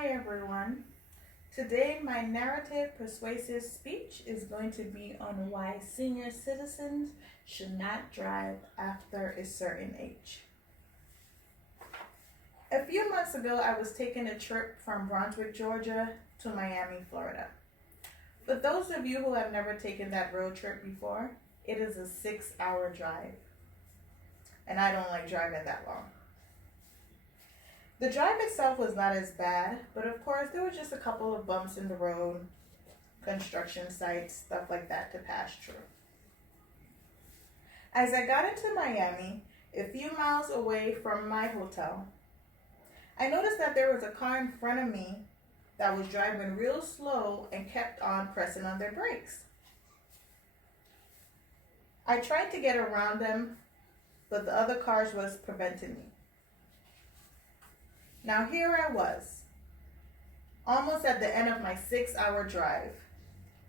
Hi everyone. Today my narrative persuasive speech is going to be on why senior citizens should not drive after a certain age. A few months ago I was taking a trip from Brunswick, Georgia to Miami, Florida. For those of you who have never taken that road trip before, it is a 6-hour drive. And I don't like driving that long. The drive itself was not as bad, but of course there were just a couple of bumps in the road, construction sites, stuff like that to pass through. As I got into Miami, a few miles away from my hotel, I noticed that there was a car in front of me that was driving real slow and kept on pressing on their brakes. I tried to get around them, but the other cars was preventing me. Now here I was, almost at the end of my 6-hour drive,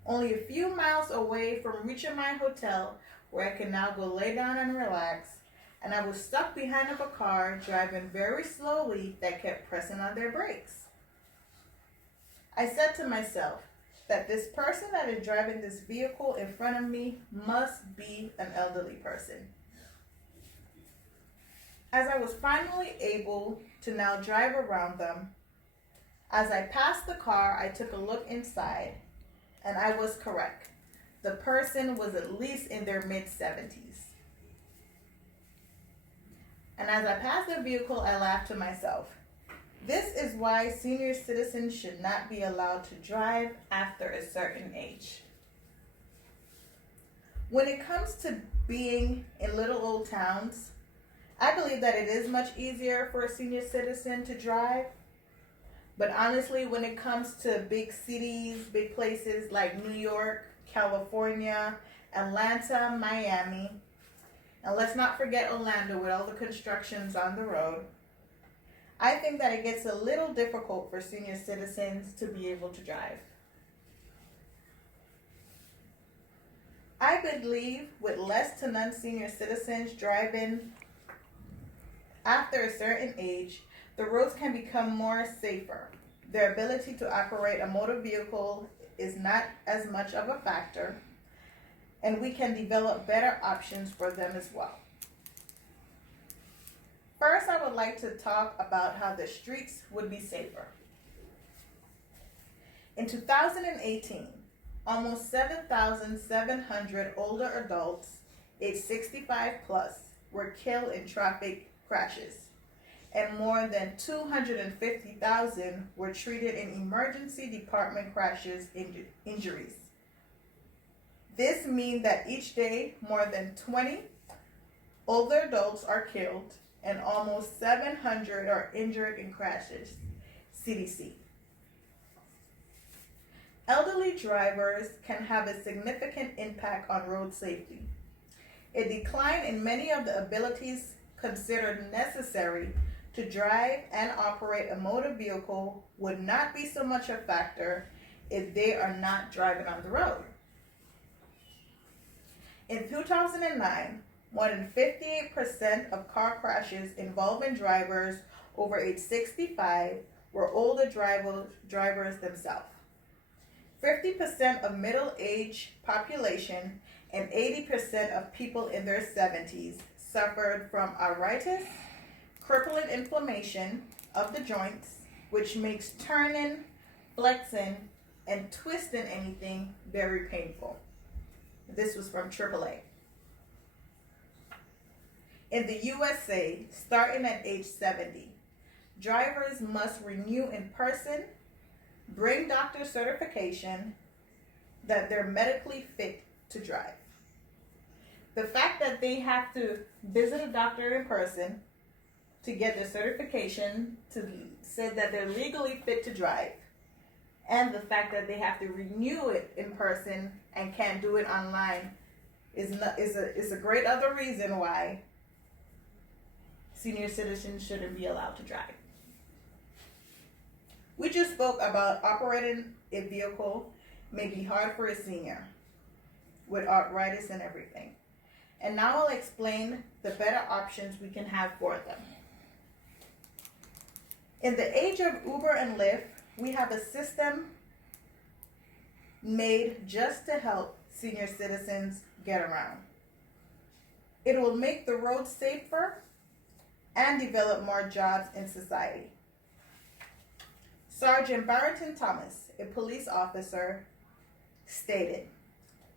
only a few miles away from reaching my hotel where I can now go lay down and relax, and I was stuck behind of a car driving very slowly that kept pressing on their brakes. I said to myself that this person that is driving this vehicle in front of me must be an elderly person. As I was finally able to now drive around them, as I passed the car, I took a look inside, and I was correct. The person was at least in their mid-70s. And as I passed the vehicle, I laughed to myself. This is why senior citizens should not be allowed to drive after a certain age. When it comes to being in little old towns, I believe that it is much easier for a senior citizen to drive. But honestly, when it comes to big cities, big places like New York, California, Atlanta, Miami, and let's not forget Orlando with all the constructions on the road, I think that it gets a little difficult for senior citizens to be able to drive. I believe with less to none senior citizens driving after a certain age, the roads can become more safer. Their ability to operate a motor vehicle is not as much of a factor, and we can develop better options for them as well. First, I would like to talk about how the streets would be safer. In 2018, almost 7,700 older adults aged 65 plus were killed in traffic crashes, and more than 250,000 were treated in emergency department crashes injuries. This means that each day more than 20 older adults are killed and almost 700 are injured in crashes, CDC. Elderly drivers can have a significant impact on road safety. A decline in many of the abilities considered necessary to drive and operate a motor vehicle would not be so much a factor if they are not driving on the road. In 2009, more than 58% of car crashes involving drivers over age 65 were older drivers themselves. 50% of middle-aged population and 80% of people in their 70s suffered from arthritis, crippling inflammation of the joints, which makes turning, flexing, and twisting anything very painful. This was from AAA. In the USA, starting at age 70, drivers must renew in person, bring doctor certification that they're medically fit to drive. The fact that they have to visit a doctor in person to get their certification to say that they're legally fit to drive, and the fact that they have to renew it in person and can't do it online is a great other reason why senior citizens shouldn't be allowed to drive. We just spoke about operating a vehicle may be hard for a senior with arthritis and everything. And now I'll explain the better options we can have for them. In the age of Uber and Lyft, We have a system made just to help senior citizens get around. It will make the road safer and develop more jobs in society. Sergeant Barrington Thomas, a police officer, stated,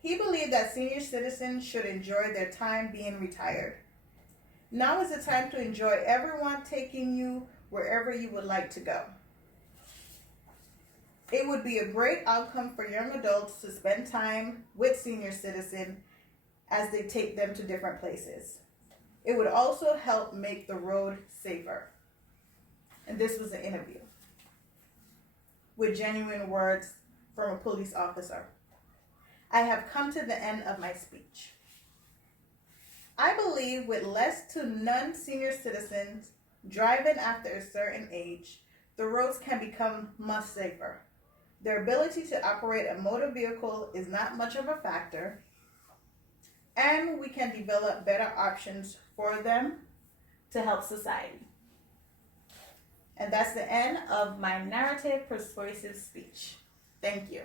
he believed that senior citizens should enjoy their time being retired. Now is the time to enjoy everyone taking you wherever you would like to go. It would be a great outcome for young adults to spend time with senior citizens as they take them to different places. It would also help make the road safer. And this was an interview with genuine words from a police officer. I have come to the end of my speech. I believe with less to none senior citizens driving after a certain age, the roads can become much safer. Their ability to operate a motor vehicle is not much of a factor, and we can develop better options for them to help society. And that's the end of my narrative persuasive speech. Thank you.